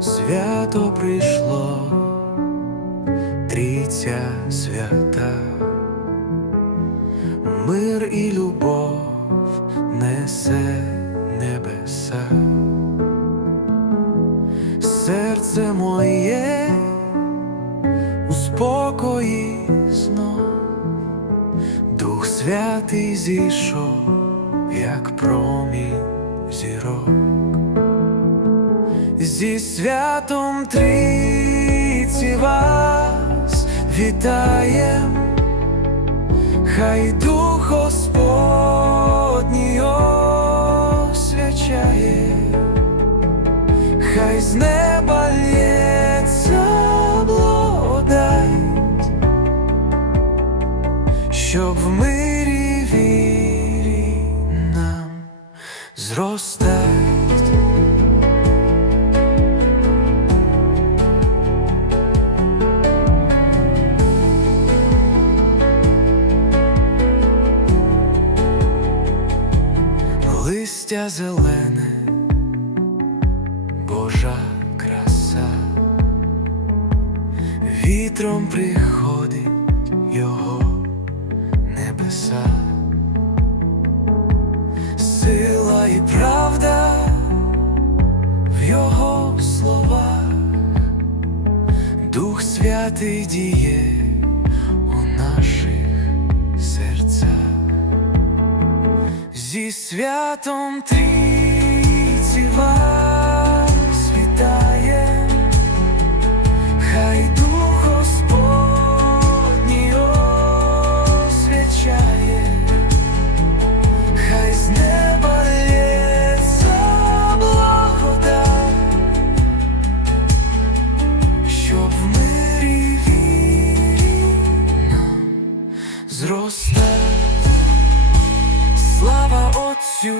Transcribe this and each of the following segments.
Свято прийшло, трійця свята, мир і любов несе небеса, серце моє у спокої знов, Дух Святий зійшов, як промінь зірок. Зі святом трійці вас вітаєм, хай Дух Господній освячає, хай з неба лється благодать, щоб в мирі вірі нам зростать. Листя зелене, Божа краса, вітром приходить його небеса, сила і правда в його словах, Дух Святий діє у наших Зі святом трійці вас вітає, хай Дух Господній освячає, хай з неба лється благодать, щоб в мирі вірі нам Отцю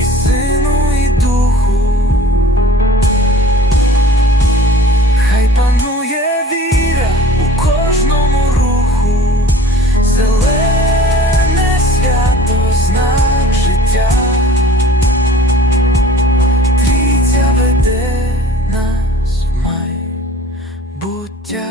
і сину, і духу, хай панує віра у кожному руху, зелене свято, знак життя, тріця веде нас в майбуття.